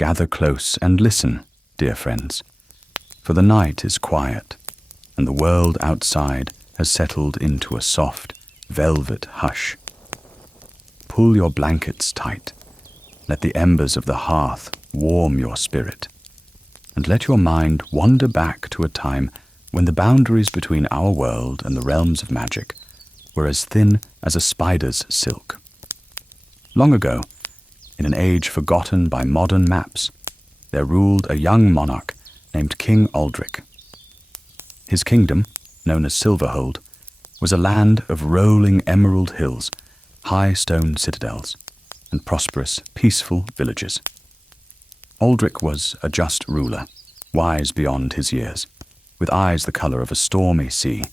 gather close and listen, dear friends, for the night is quiet, and the world outside has settled into a soft, velvet hush. Pull your blankets tight, let the embers of the hearth warm your spirit, and let your mind wander back to a time when the boundaries between our world and the realms of magic were as thin as a spider's silk. Long ago, in an age forgotten by modern maps, there ruled a young monarch named King Aldrich. His kingdom, known as Silverhold, was a land of rolling emerald hills, high stone citadels, and prosperous, peaceful villages. Aldrich was a just ruler, wise beyond his years, with eyes the color of a stormy sea,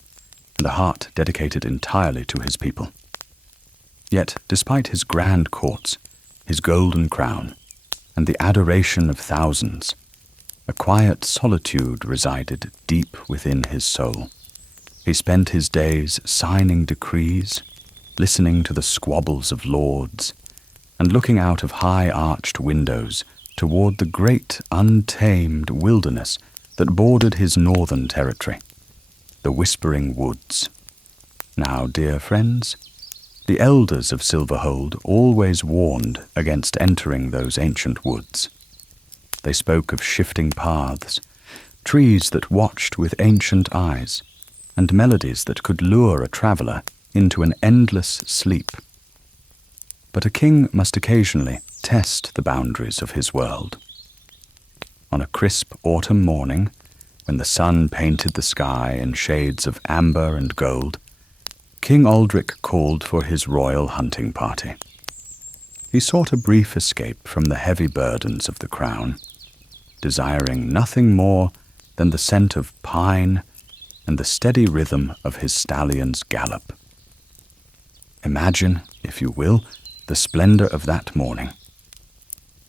and a heart dedicated entirely to his people. Yet, despite his grand courts, his golden crown, and the adoration of thousands, a quiet solitude resided deep within his soul. He spent his days signing decrees, listening to the squabbles of lords, and looking out of high-arched windows toward the great, untamed wilderness that bordered his northern territory, the Whispering Woods. Now, dear friends, the elders of Silverhold always warned against entering those ancient woods. They spoke of shifting paths, trees that watched with ancient eyes, and melodies that could lure a traveler into an endless sleep. But a king must occasionally test the boundaries of his world. On a crisp autumn morning, when the sun painted the sky in shades of amber and gold, King Aldrich called for his royal hunting party. He sought a brief escape from the heavy burdens of the crown, desiring nothing more than the scent of pine and the steady rhythm of his stallion's gallop. Imagine, if you will, the splendor of that morning.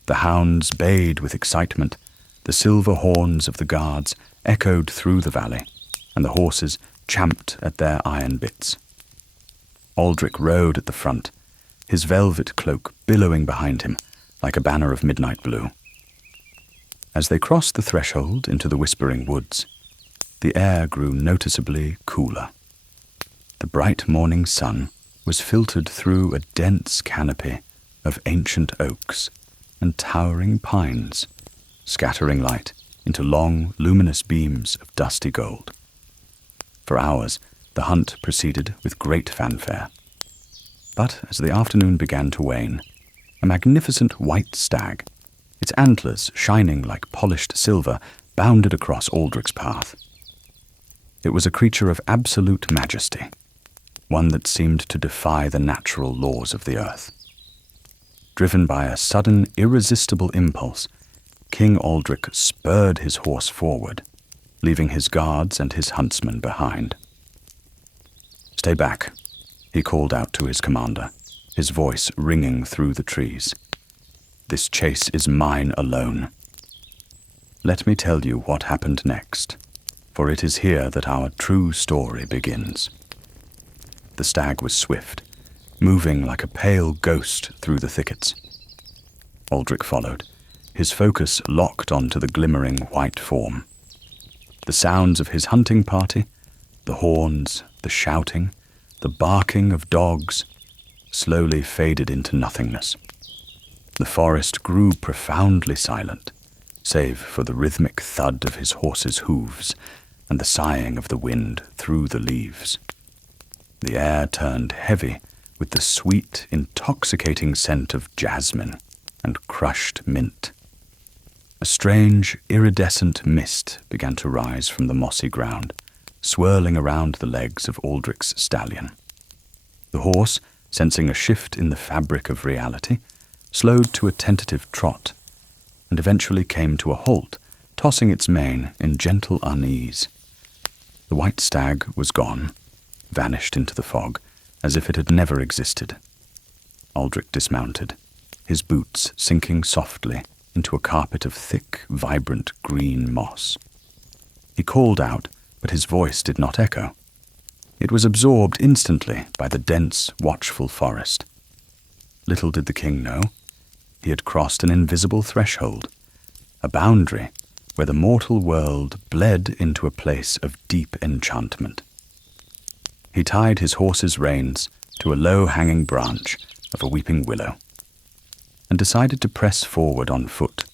The hounds bayed with excitement, the silver horns of the guards echoed through the valley, and the horses champed at their iron bits. Aldrich rode at the front, his velvet cloak billowing behind him like a banner of midnight blue. As they crossed the threshold into the Whispering Woods, the air grew noticeably cooler. The bright morning sun was filtered through a dense canopy of ancient oaks and towering pines, scattering light into long, luminous beams of dusty gold. For hours, the hunt proceeded with great fanfare. But as the afternoon began to wane, a magnificent white stag, its antlers shining like polished silver, bounded across Aldrich's path. It was a creature of absolute majesty, one that seemed to defy the natural laws of the earth. Driven by a sudden, irresistible impulse, King Aldrich spurred his horse forward, leaving his guards and his huntsmen behind. "Stay back," he called out to his commander, his voice ringing through the trees. "This chase is mine alone. Let me tell you what happened next, for it is here that our true story begins." The stag was swift, moving like a pale ghost through the thickets. Aldrich followed, his focus locked onto the glimmering white form. The sounds of his hunting party, the horns, the shouting, the barking of dogs, slowly faded into nothingness. The forest grew profoundly silent, save for the rhythmic thud of his horse's hooves and the sighing of the wind through the leaves. The air turned heavy with the sweet, intoxicating scent of jasmine and crushed mint. A strange, iridescent mist began to rise from the mossy ground, swirling around the legs of Aldrich's stallion. The horse, sensing a shift in the fabric of reality, slowed to a tentative trot, and eventually came to a halt, tossing its mane in gentle unease. The white stag was gone, vanished into the fog, as if it had never existed. Aldrich dismounted, his boots sinking softly into a carpet of thick, vibrant green moss. He called out, but his voice did not echo. It was absorbed instantly by the dense, watchful forest. Little did the king know, he had crossed an invisible threshold, a boundary where the mortal world bled into a place of deep enchantment. He tied his horse's reins to a low-hanging branch of a weeping willow and decided to press forward on foot,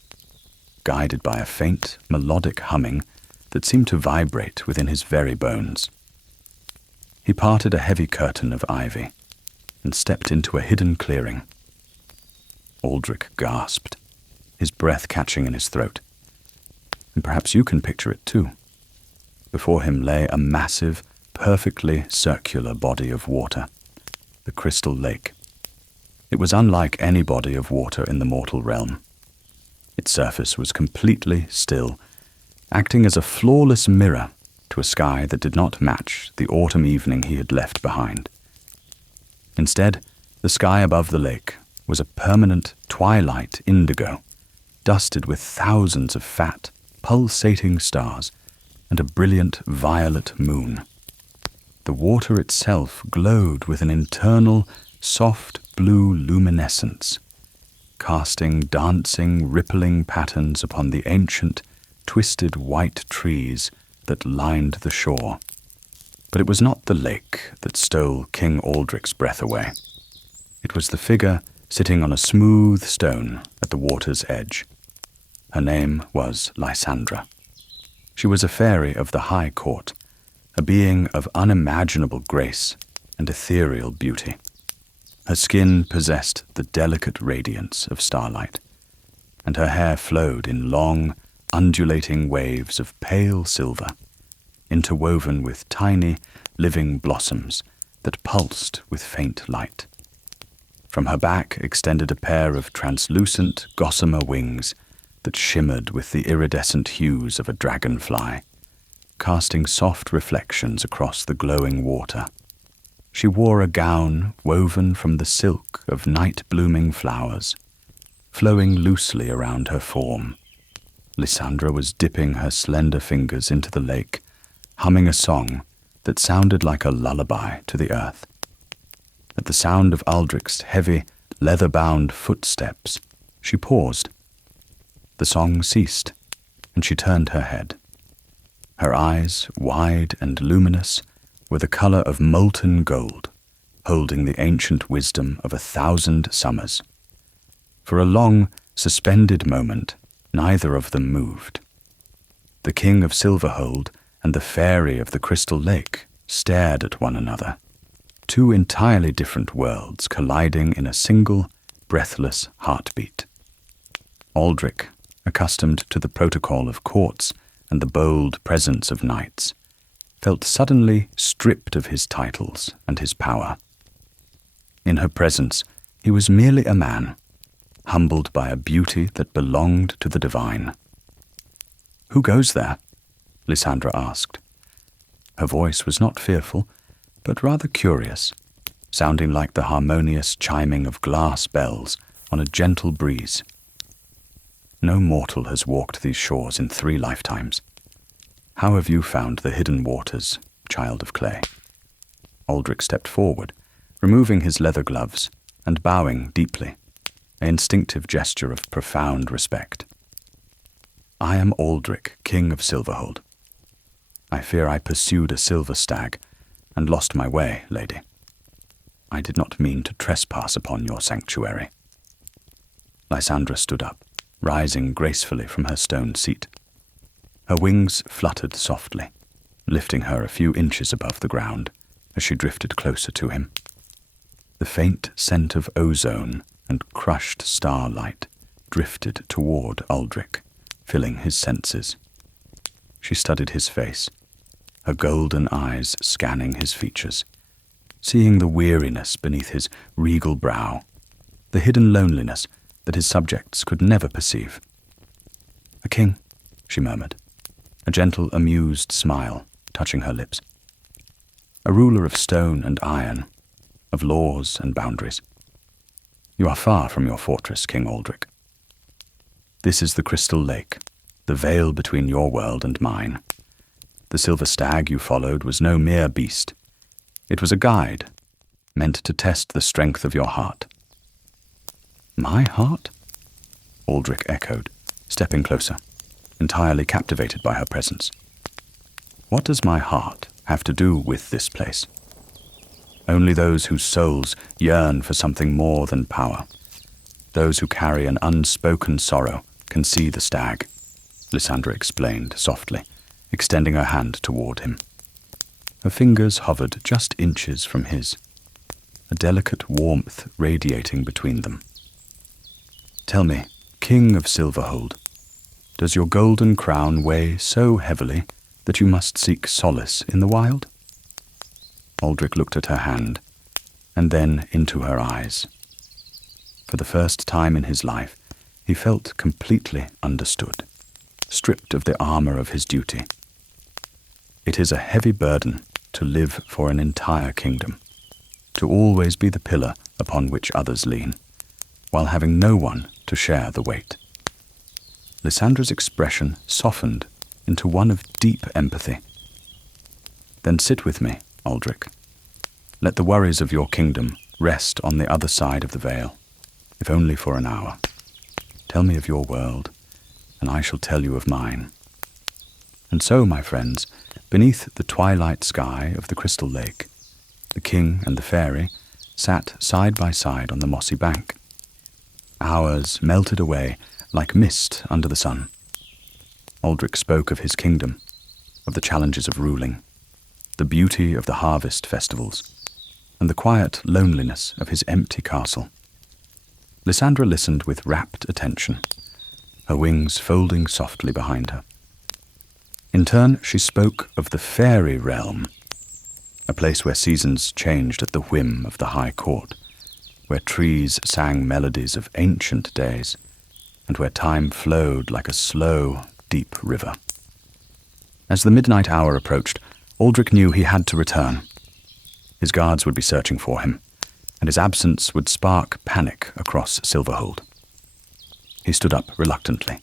guided by a faint, melodic humming that seemed to vibrate within his very bones. He parted a heavy curtain of ivy and stepped into a hidden clearing. Aldrich gasped, his breath catching in his throat. And perhaps you can picture it too. Before him lay a massive, perfectly circular body of water, the Crystal Lake. It was unlike any body of water in the mortal realm. Its surface was completely still, acting as a flawless mirror to a sky that did not match the autumn evening he had left behind. Instead, the sky above the lake was a permanent twilight indigo, dusted with thousands of fat, pulsating stars and a brilliant violet moon. The water itself glowed with an internal, soft blue luminescence, casting dancing, rippling patterns upon the ancient, twisted white trees that lined the shore. But it was not the lake that stole King Aldrich's breath away. It was the figure sitting on a smooth stone at the water's edge. Her name was Lysandra. She was a fairy of the High Court, a being of unimaginable grace and ethereal beauty. Her skin possessed the delicate radiance of starlight, and her hair flowed in long, undulating waves of pale silver, interwoven with tiny, living blossoms that pulsed with faint light. From her back extended a pair of translucent gossamer wings that shimmered with the iridescent hues of a dragonfly, casting soft reflections across the glowing water. She wore a gown woven from the silk of night-blooming flowers, flowing loosely around her form. Lysandra was dipping her slender fingers into the lake, humming a song that sounded like a lullaby to the earth. At the sound of Aldrich's heavy, leather-bound footsteps, she paused. The song ceased, and she turned her head. Her eyes, wide and luminous, were the color of molten gold, holding the ancient wisdom of 1,000 summers. For a long, suspended moment, neither of them moved. The King of Silverhold and the Fairy of the Crystal Lake stared at one another, two entirely different worlds colliding in a single, breathless heartbeat. Aldrich, accustomed to the protocol of courts and the bold presence of knights, felt suddenly stripped of his titles and his power. In her presence, he was merely a man, humbled by a beauty that belonged to the divine. "Who goes there?" Lysandra asked. Her voice was not fearful, but rather curious, sounding like the harmonious chiming of glass bells on a gentle breeze. "No mortal has walked these shores in 3 lifetimes. How have you found the hidden waters, child of clay?" Aldrich stepped forward, removing his leather gloves and bowing deeply, an instinctive gesture of profound respect. "I am Aldrich, King of Silverhold. I fear I pursued a silver stag and lost my way, lady. I did not mean to trespass upon your sanctuary." Lysandra stood up, rising gracefully from her stone seat. Her wings fluttered softly, lifting her a few inches above the ground as she drifted closer to him. The faint scent of ozone and crushed starlight drifted toward Aldrich, filling his senses. She studied his face, her golden eyes scanning his features, seeing the weariness beneath his regal brow, the hidden loneliness that his subjects could never perceive. "A king," she murmured, a gentle, amused smile touching her lips. "A ruler of stone and iron, of laws and boundaries. You are far from your fortress, King Aldrich. This is the Crystal Lake, the veil between your world and mine. The silver stag you followed was no mere beast. It was a guide, meant to test the strength of your heart." "My heart?" Aldrich echoed, stepping closer, entirely captivated by her presence. What does my heart have to do with this place? Only those whose souls yearn for something more than power, those who carry an unspoken sorrow, can see the stag, Lysandra explained softly, extending her hand toward him. Her fingers hovered just inches from his, a delicate warmth radiating between them. Tell me, King of Silverhold, does your golden crown weigh so heavily that you must seek solace in the wild? Aldrich looked at her hand, and then into her eyes. For the first time in his life, he felt completely understood, stripped of the armor of his duty. It is a heavy burden to live for an entire kingdom, to always be the pillar upon which others lean, while having no one to share the weight. Lysandra's expression softened into one of deep empathy. Then sit with me, Aldrich. Let the worries of your kingdom rest on the other side of the veil, if only for an hour. Tell me of your world, and I shall tell you of mine. And so, my friends, beneath the twilight sky of the crystal lake, the king and the fairy sat side by side on the mossy bank. Hours melted away like mist under the sun. Aldrich spoke of his kingdom, of the challenges of ruling, the beauty of the harvest festivals, and the quiet loneliness of his empty castle. Lysandra listened with rapt attention, her wings folding softly behind her. In turn, she spoke of the fairy realm, a place where seasons changed at the whim of the high court, where trees sang melodies of ancient days, and where time flowed like a slow, deep river. As the midnight hour approached, Aldrich knew he had to return. His guards would be searching for him, and his absence would spark panic across Silverhold. He stood up reluctantly,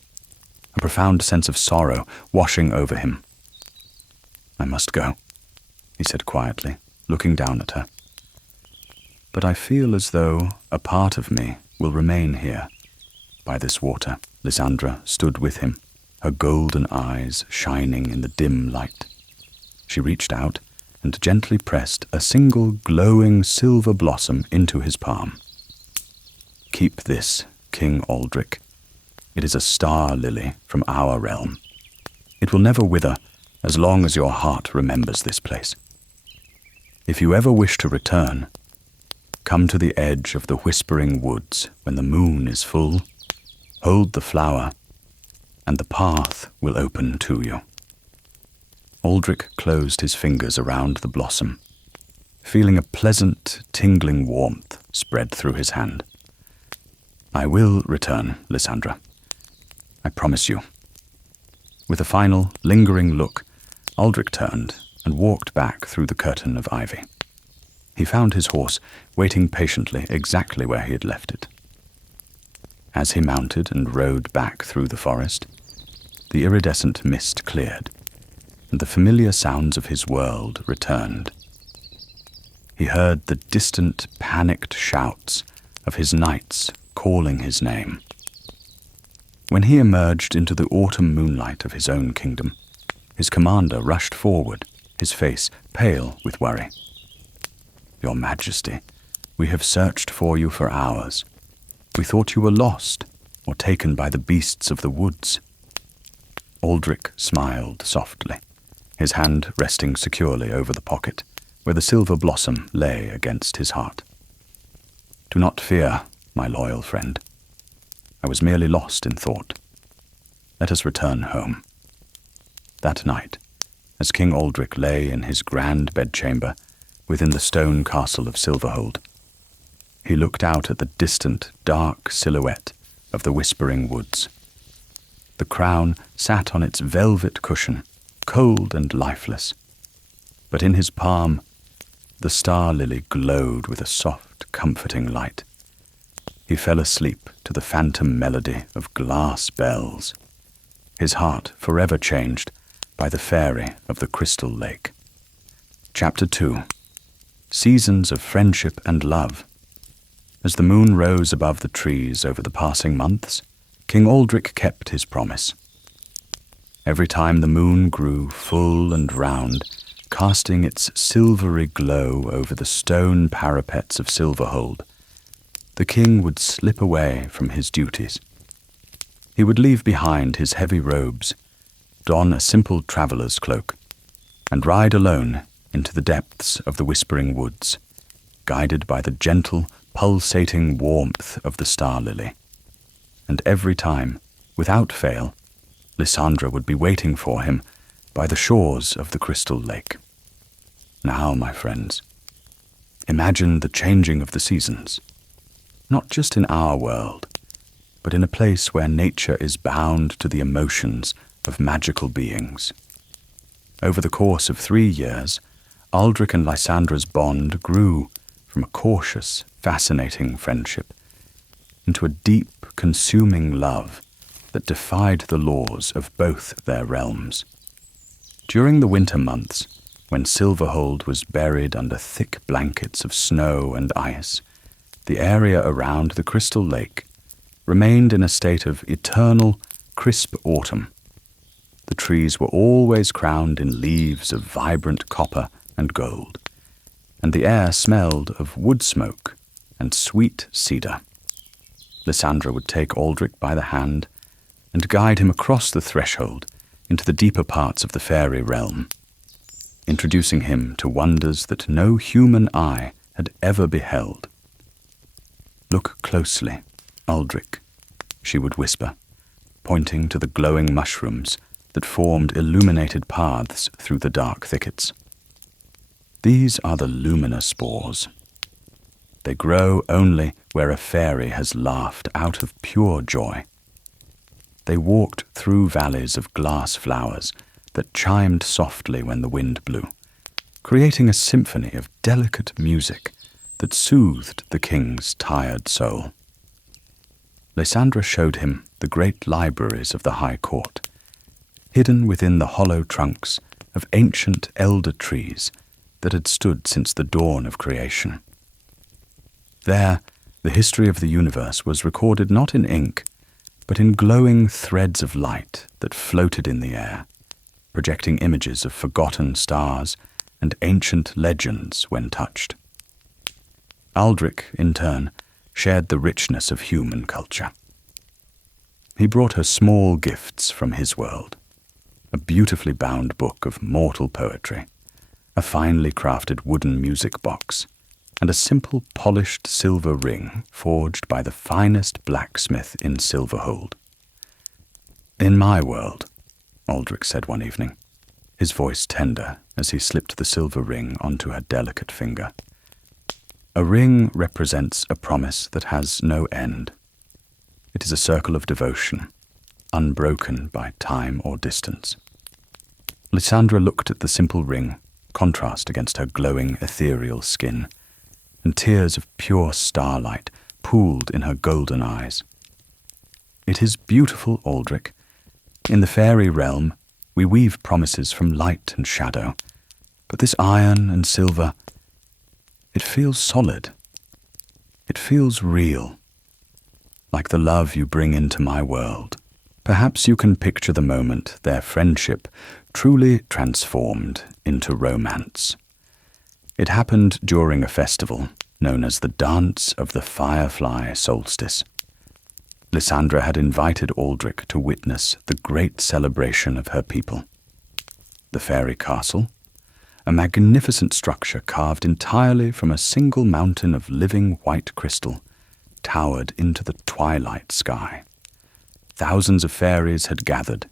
a profound sense of sorrow washing over him. I must go, he said quietly, looking down at her. But I feel as though a part of me will remain here, by this water. Lysandra stood with him, her golden eyes shining in the dim light. She reached out and gently pressed a single glowing silver blossom into his palm. Keep this, King Aldrich. It is a star lily from our realm. It will never wither as long as your heart remembers this place. If you ever wish to return, come to the edge of the whispering woods when the moon is full, hold the flower, and the path will open to you. Aldrich closed his fingers around the blossom, feeling a pleasant, tingling warmth spread through his hand. I will return, Lysandra. I promise you. With a final, lingering look, Aldrich turned and walked back through the curtain of ivy. He found his horse waiting patiently exactly where he had left it. As he mounted and rode back through the forest, the iridescent mist cleared, and the familiar sounds of his world returned. He heard the distant, panicked shouts of his knights calling his name. When he emerged into the autumn moonlight of his own kingdom, his commander rushed forward, his face pale with worry. Your Majesty, we have searched for you for hours. We thought you were lost or taken by the beasts of the woods. Aldrich smiled softly, his hand resting securely over the pocket where the silver blossom lay against his heart. Do not fear, my loyal friend. I was merely lost in thought. Let us return home. That night, as King Aldrich lay in his grand bedchamber within the stone castle of Silverhold, he looked out at the distant, dark silhouette of the whispering woods. The crown sat on its velvet cushion, cold and lifeless, but in his palm the star lily glowed with a soft, comforting light. He fell asleep to the phantom melody of glass bells, his heart forever changed by the fairy of the crystal lake. Chapter 2. Seasons of Friendship and Love. As the moon rose above the trees over the passing months, King Aldric kept his promise. Every time the moon grew full and round, casting its silvery glow over the stone parapets of Silverhold, the king would slip away from his duties. He would leave behind his heavy robes, don a simple traveller's cloak, and ride alone into the depths of the whispering woods, guided by the gentle, pulsating warmth of the star lily. And every time, without fail, Lysandra would be waiting for him by the shores of the crystal lake. Now, my friends, imagine the changing of the seasons, not just in our world, but in a place where nature is bound to the emotions of magical beings. Over the course of 3 years, Aldric and Lysandra's bond grew from a cautious, fascinating friendship into a deep, consuming love that defied the laws of both their realms. During the winter months, when Silverhold was buried under thick blankets of snow and ice, the area around the crystal lake remained in a state of eternal, crisp autumn. The trees were always crowned in leaves of vibrant copper and gold, and the air smelled of wood smoke and sweet cedar. Lysandra would take Aldric by the hand and guide him across the threshold into the deeper parts of the fairy realm, introducing him to wonders that no human eye had ever beheld. "Look closely, Aldric," she would whisper, pointing to the glowing mushrooms that formed illuminated paths through the dark thickets. "These are the lumina spores. They grow only where a fairy has laughed out of pure joy. They walked through valleys of glass flowers that chimed softly when the wind blew, creating a symphony of delicate music that soothed the king's tired soul." Lysandra showed him the great libraries of the high court, hidden within the hollow trunks of ancient elder trees that had stood since the dawn of creation. There, the history of the universe was recorded not in ink, but in glowing threads of light that floated in the air, projecting images of forgotten stars and ancient legends when touched. Aldric, in turn, shared the richness of human culture. He brought her small gifts from his world: a beautifully bound book of mortal poetry, a finely crafted wooden music box, and a simple polished silver ring forged by the finest blacksmith in Silverhold. "In my world," Aldric said one evening, his voice tender as he slipped the silver ring onto her delicate finger, "a ring represents a promise that has no end. It is a circle of devotion, unbroken by time or distance." Lysandra looked at the simple ring, contrast against her glowing ethereal skin, and tears of pure starlight pooled in her golden eyes. "It is beautiful, Aldric. In the fairy realm, we weave promises from light and shadow, but this iron and silver, it feels solid. It feels real, like the love you bring into my world." Perhaps you can picture the moment their friendship truly transformed into romance. It happened during a festival known as the Dance of the Firefly Solstice. Lysandra had invited Aldric to witness the great celebration of her people. The fairy castle, a magnificent structure carved entirely from a single mountain of living white crystal, towered into the twilight sky. Thousands of fairies had gathered,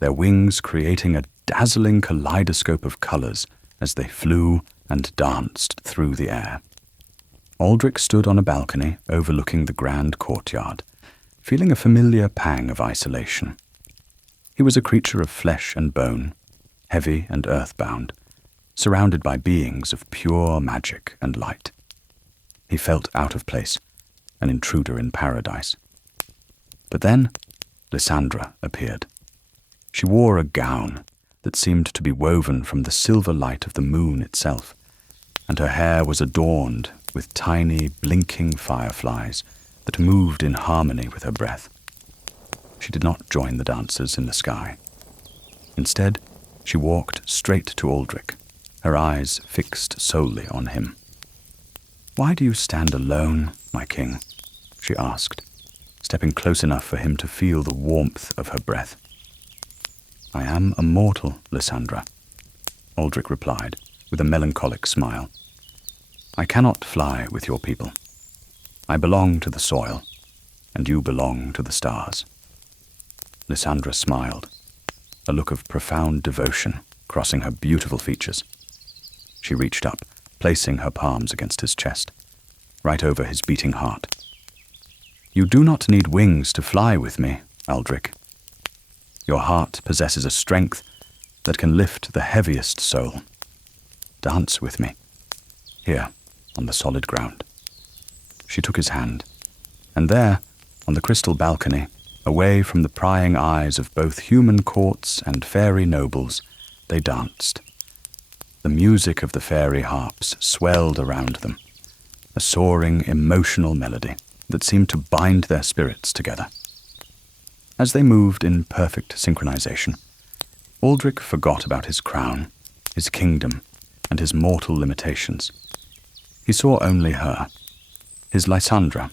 their wings creating a dazzling kaleidoscope of colors as they flew and danced through the air. Aldric stood on a balcony overlooking the grand courtyard, feeling a familiar pang of isolation. He was a creature of flesh and bone, heavy and earthbound, surrounded by beings of pure magic and light. He felt out of place, an intruder in paradise. But then, Lysandra appeared. She wore a gown that seemed to be woven from the silver light of the moon itself, and her hair was adorned with tiny, blinking fireflies that moved in harmony with her breath. she did not join the dancers in the sky. Instead, she walked straight to Aldrich, her eyes fixed solely on him. "Why do you stand alone, my king?" she asked, stepping close enough for him to feel the warmth of her breath. "I am a mortal, Lysandra," Aldrich replied, with a melancholic smile. "I cannot fly with your people. I belong to the soil, and you belong to the stars." Lysandra smiled, a look of profound devotion crossing her beautiful features. She reached up, placing her palms against his chest, right over his beating heart. "You do not need wings to fly with me, Aldrich. Your heart possesses a strength that can lift the heaviest soul. Dance with me, here on the solid ground." She took his hand, and there, on the crystal balcony, away from the prying eyes of both human courts and fairy nobles, they danced. The music of the fairy harps swelled around them, a soaring, emotional melody that seemed to bind their spirits together. As they moved in perfect synchronization, Aldrich forgot about his crown, his kingdom, and his mortal limitations. He saw only her, his Lysandra,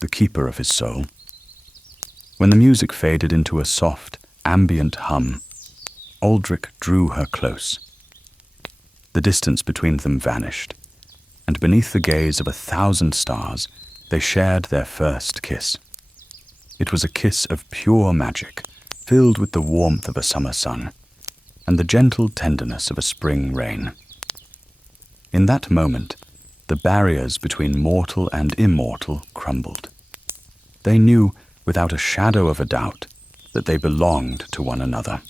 the keeper of his soul. When the music faded into a soft, ambient hum, Aldrich drew her close. The distance between them vanished, and beneath the gaze of 1,000 stars, they shared their first kiss. It was a kiss of pure magic, filled with the warmth of a summer sun, and the gentle tenderness of a spring rain. In that moment, the barriers between mortal and immortal crumbled. They knew, without a shadow of a doubt, that they belonged to one another.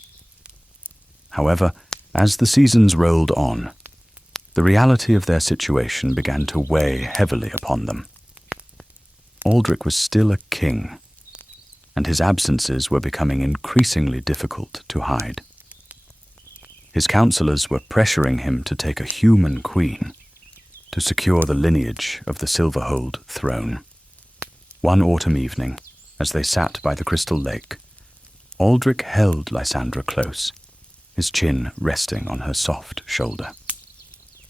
However, as the seasons rolled on, the reality of their situation began to weigh heavily upon them. Aldrich was still a king, and his absences were becoming increasingly difficult to hide. His counselors were pressuring him to take a human queen, to secure the lineage of the Silverhold throne. One autumn evening, as they sat by the crystal lake, Aldrich held Lysandra close, his chin resting on her soft shoulder.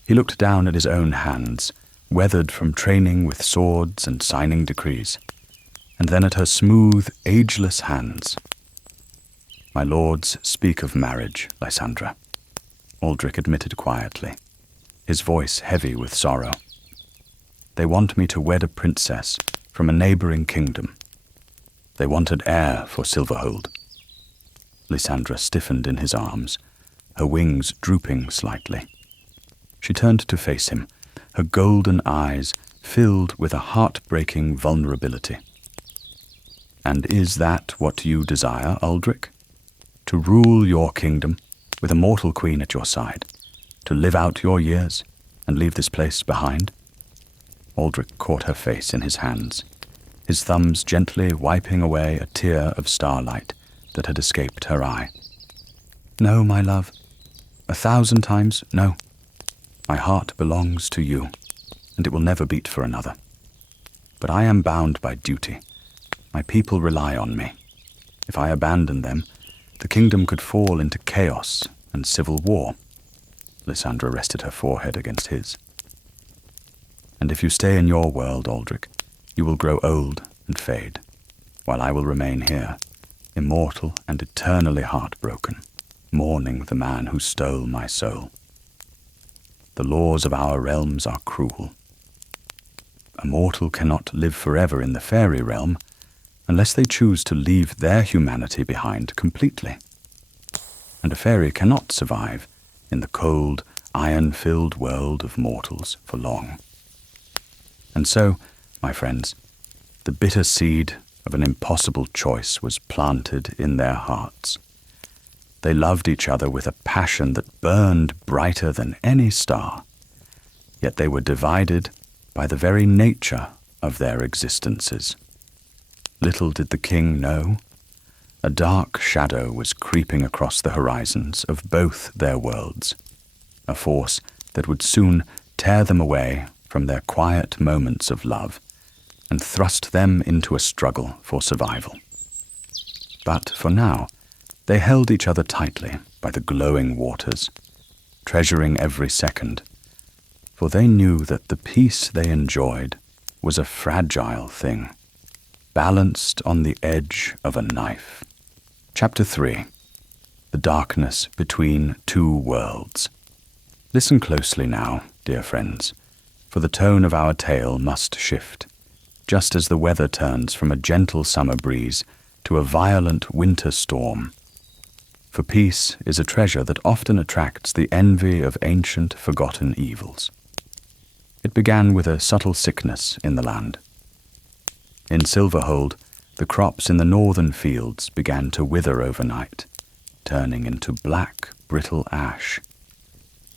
He looked down at his own hands, weathered from training with swords and signing decrees, and then at her smooth, ageless hands. "My lords speak of marriage, Lysandra," Aldrich admitted quietly, his voice heavy with sorrow. "They want me to wed a princess from a neighboring kingdom. They want an heir for Silverhold." Lysandra stiffened in his arms, her wings drooping slightly. She turned to face him, her golden eyes filled with a heartbreaking vulnerability. "And is that what you desire, Aldrich? To rule your kingdom with a mortal queen at your side, to live out your years and leave this place behind?" Aldrich caught her face in his hands, his thumbs gently wiping away a tear of starlight that had escaped her eye. "No, my love. 1,000 times no. My heart belongs to you, and it will never beat for another. But I am bound by duty. My people rely on me. If I abandon them, the kingdom could fall into chaos and civil war." Lysandra rested her forehead against his. "And if you stay in your world, Aldrich, you will grow old and fade, while I will remain here, immortal and eternally heartbroken, mourning the man who stole my soul. The laws of our realms are cruel. A mortal cannot live forever in the fairy realm unless they choose to leave their humanity behind completely. And a fairy cannot survive in the cold, iron-filled world of mortals for long. And so, my friends, the bitter seed of an impossible choice was planted in their hearts. They loved each other with a passion that burned brighter than any star, yet they were divided by the very nature of their existences. Little did the king know, a dark shadow was creeping across the horizons of both their worlds, a force that would soon tear them away from their quiet moments of love and thrust them into a struggle for survival. But for now, they held each other tightly by the glowing waters, treasuring every second, for they knew that the peace they enjoyed was a fragile thing, balanced on the edge of a knife. Chapter 3. The Darkness Between Two Worlds. Listen closely now, dear friends, for the tone of our tale must shift, just as the weather turns from a gentle summer breeze to a violent winter storm. For peace is a treasure that often attracts the envy of ancient forgotten evils. It began with a subtle sickness in the land. In Silverhold, the crops in the northern fields began to wither overnight, turning into black, brittle ash.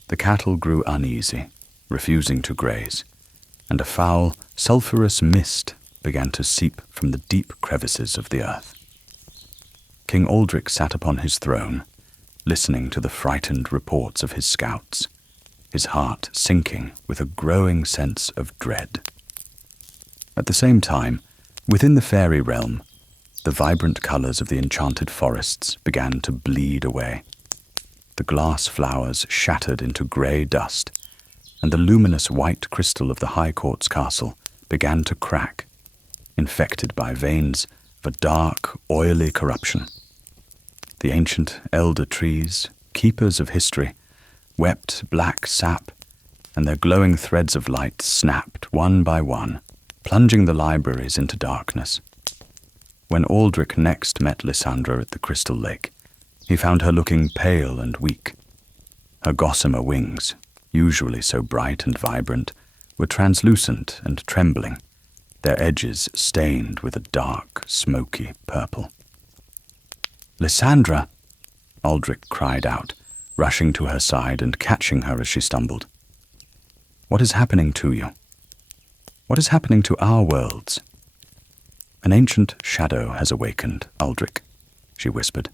The cattle grew uneasy, refusing to graze, and a foul, sulphurous mist began to seep from the deep crevices of the earth. King Aldrich sat upon his throne, listening to the frightened reports of his scouts, his heart sinking with a growing sense of dread. At the same time, within the fairy realm, the vibrant colors of the enchanted forests began to bleed away. The glass flowers shattered into grey dust, and the luminous white crystal of the High Court's castle began to crack, infected by veins of a dark, oily corruption. The ancient elder trees, keepers of history, wept black sap, and their glowing threads of light snapped one by one, plunging the libraries into darkness. When Aldrich next met Lysandra at the Crystal Lake, he found her looking pale and weak. Her gossamer wings, usually so bright and vibrant, were translucent and trembling, their edges stained with a dark, smoky purple. "Lysandra!" Aldrich cried out, rushing to her side and catching her as she stumbled. "What is happening to you? What is happening to our worlds?" "An ancient shadow has awakened, Aldrich," she whispered,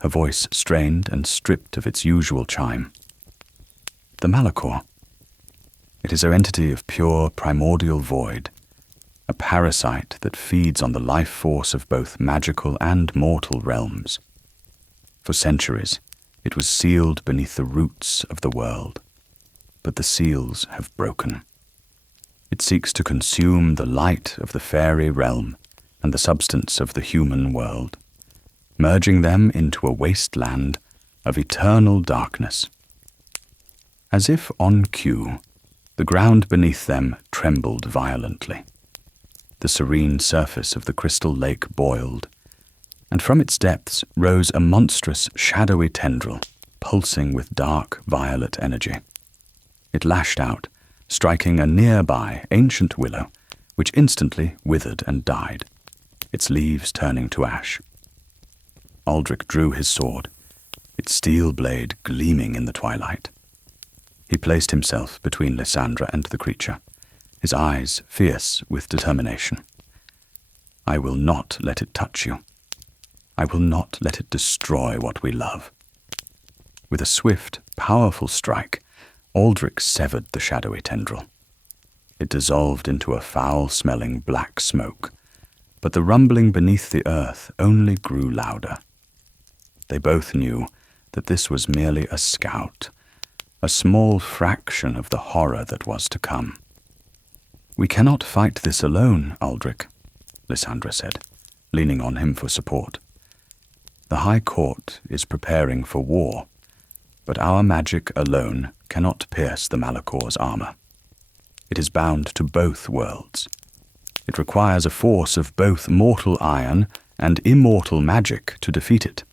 her voice strained and stripped of its usual chime. "The Malachor. It is an entity of pure primordial void, a parasite that feeds on the life force of both magical and mortal realms. For centuries, it was sealed beneath the roots of the world, but the seals have broken. It seeks to consume the light of the fairy realm and the substance of the human world, merging them into a wasteland of eternal darkness. As if on cue, the ground beneath them trembled violently. The serene surface of the crystal lake boiled, and from its depths rose a monstrous, shadowy tendril, pulsing with dark, violet energy. It lashed out, striking a nearby ancient willow, which instantly withered and died, its leaves turning to ash. Aldrich drew his sword, its steel blade gleaming in the twilight. He placed himself between Lysandra and the creature, his eyes fierce with determination. "I will not let it touch you. I will not let it destroy what we love." With a swift, powerful strike, Aldrich severed the shadowy tendril. It dissolved into a foul-smelling black smoke, but the rumbling beneath the earth only grew louder. They both knew that this was merely a scout, a small fraction of the horror that was to come. "We cannot fight this alone, Aldrich," Lysandra said, leaning on him for support. "The High Court is preparing for war, but our magic alone cannot pierce the Malachor's armor. It is bound to both worlds. It requires a force of both mortal iron and immortal magic to defeat it."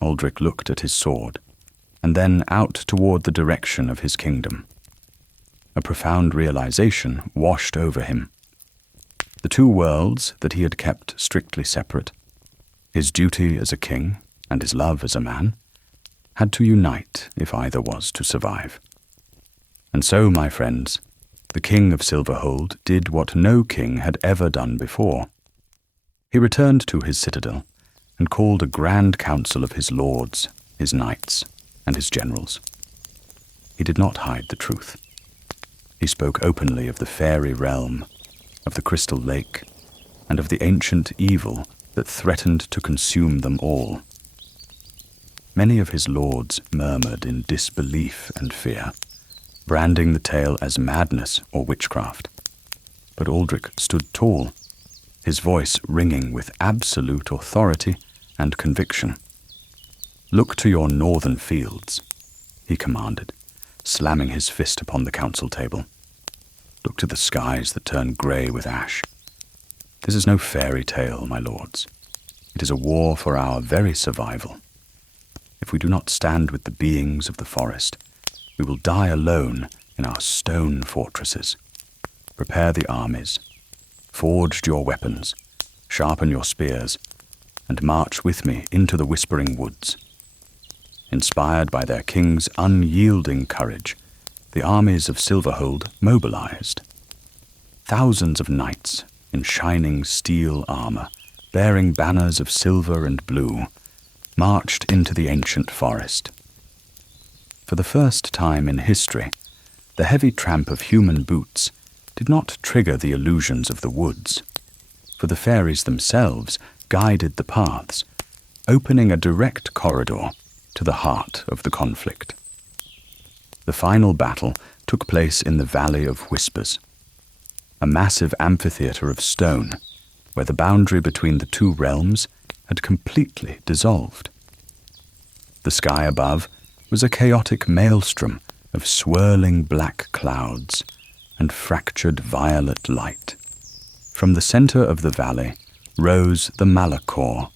Aldrich looked at his sword, and then out toward the direction of his kingdom. A profound realization washed over him. The two worlds that he had kept strictly separate, his duty as a king and his love as a man, had to unite if either was to survive. And so, my friends, the king of Silverhold did what no king had ever done before. He returned to his citadel and called a grand council of his lords, his knights, and his generals. He did not hide the truth. He spoke openly of the fairy realm, of the crystal lake, and of the ancient evil that threatened to consume them all. Many of his lords murmured in disbelief and fear, branding the tale as madness or witchcraft. But Aldrich stood tall, his voice ringing with absolute authority and conviction. "Look to your northern fields," he commanded, slamming his fist upon the council table. "Look to the skies that turn grey with ash. This is no fairy tale, my lords. It is a war for our very survival. If we do not stand with the beings of the forest, we will die alone in our stone fortresses. Prepare the armies, forge your weapons, sharpen your spears, and march with me into the whispering woods." Inspired by their king's unyielding courage, the armies of Silverhold mobilized. Thousands of knights in shining steel armor, bearing banners of silver and blue, marched into the ancient forest. For the first time in history, the heavy tramp of human boots did not trigger the illusions of the woods, for the fairies themselves guided the paths, opening a direct corridor to the heart of the conflict. The final battle took place in the Valley of Whispers, a massive amphitheater of stone where the boundary between the two realms had completely dissolved. The sky above was a chaotic maelstrom of swirling black clouds and fractured violet light. From the center of the valley rose the Malachor,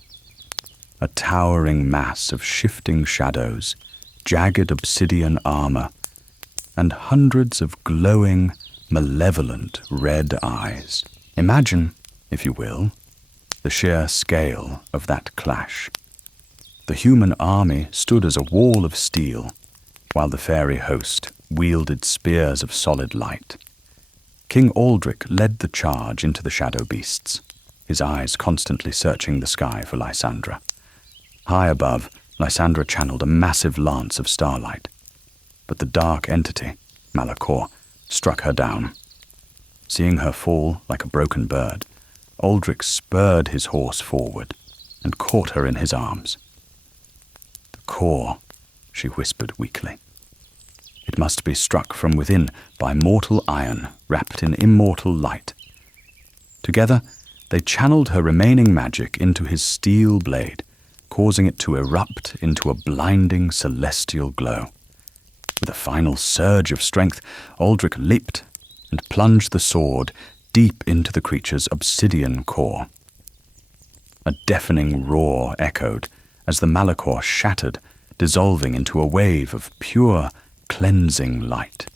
a towering mass of shifting shadows, jagged obsidian armor, and hundreds of glowing, malevolent red eyes. Imagine, if you will, the sheer scale of that clash. The human army stood as a wall of steel, while the fairy host wielded spears of solid light. King Aldrich led the charge into the shadow beasts, his eyes constantly searching the sky for Lysandra. High above, Lysandra channeled a massive lance of starlight, but the dark entity, Malachor, struck her down. Seeing her fall like a broken bird, Aldrich spurred his horse forward and caught her in his arms. "The core," she whispered weakly. "It must be struck from within by mortal iron wrapped in immortal light." Together, they channeled her remaining magic into his steel blade, causing it to erupt into a blinding celestial glow. With a final surge of strength, Aldrich leaped and plunged the sword deep into the creature's obsidian core. A deafening roar echoed as the Malachor shattered, dissolving into a wave of pure, cleansing light.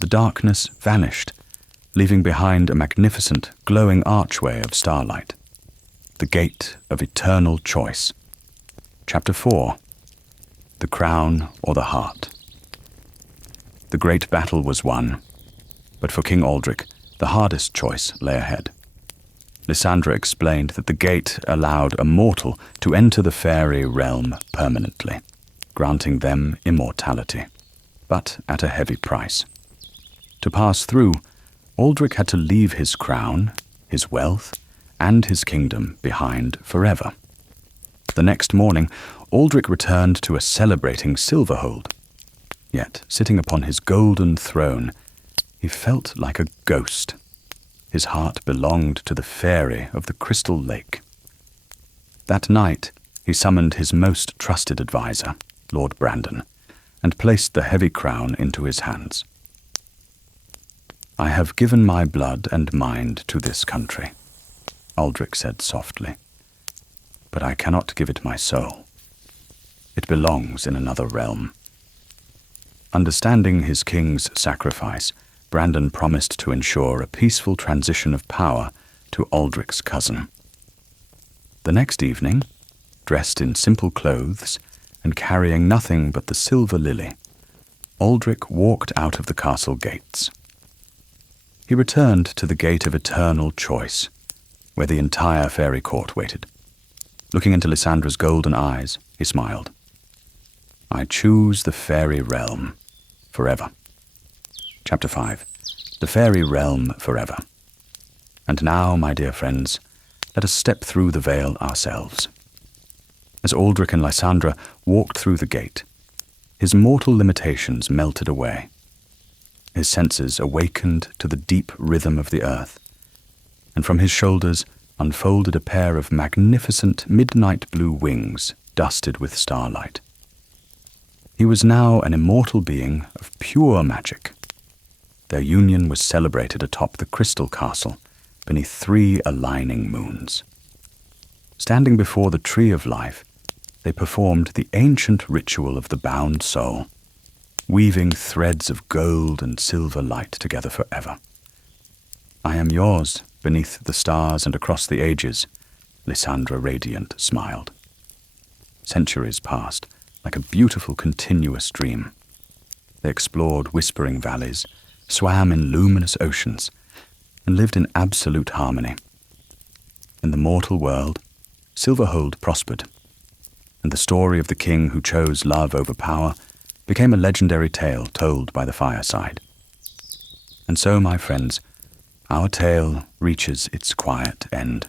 The darkness vanished, leaving behind a magnificent, glowing archway of starlight. The Gate of Eternal Choice. Chapter 4. The Crown or the Heart. The great battle was won, but for King Aldrich, the hardest choice lay ahead. Lysandra explained that the gate allowed a mortal to enter the fairy realm permanently, granting them immortality, but at a heavy price. To pass through, Aldrich had to leave his crown, his wealth, and his kingdom behind forever. The next morning, Aldrich returned to a celebrating Silverhold. Yet, sitting upon his golden throne, he felt like a ghost. His heart belonged to the fairy of the Crystal Lake. That night, he summoned his most trusted advisor, Lord Brandon, and placed the heavy crown into his hands. "I have given my blood and mind to this country," Aldrich said softly, "but I cannot give it my soul. It belongs in another realm." Understanding his king's sacrifice, Brandon promised to ensure a peaceful transition of power to Aldrich's cousin. The next evening, dressed in simple clothes and carrying nothing but the silver lily, Aldrich walked out of the castle gates. He returned to the Gate of Eternal Choice, where the entire fairy court waited. Looking into Lysandra's golden eyes, he smiled. "I choose the fairy realm forever." Chapter 5. The Fairy Realm Forever. And now, my dear friends, let us step through the veil ourselves. As Aldrich and Lysandra walked through the gate, his mortal limitations melted away. His senses awakened to the deep rhythm of the earth, and from his shoulders unfolded a pair of magnificent midnight blue wings dusted with starlight. He was now an immortal being of pure magic. Their union was celebrated atop the crystal castle beneath 3 aligning moons. Standing before the tree of life, they performed the ancient ritual of the bound soul, weaving threads of gold and silver light together forever. "I am yours, beneath the stars and across the ages," Lysandra Radiant smiled. Centuries passed, like a beautiful continuous dream. They explored whispering valleys, swam in luminous oceans, and lived in absolute harmony. In the mortal world, Silverhold prospered, and the story of the king who chose love over power became a legendary tale told by the fireside. And so, my friends, our tale reaches its quiet end.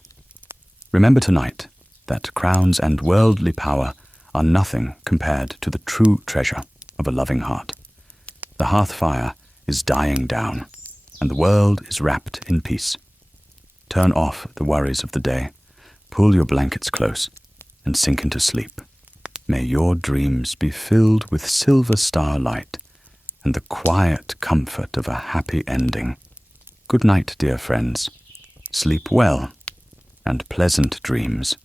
Remember tonight that crowns and worldly power are nothing compared to the true treasure of a loving heart. The hearth fire is dying down, and the world is wrapped in peace. Turn off the worries of the day, pull your blankets close, and sink into sleep. May your dreams be filled with silver starlight and the quiet comfort of a happy ending. Good night, dear friends. Sleep well, and pleasant dreams.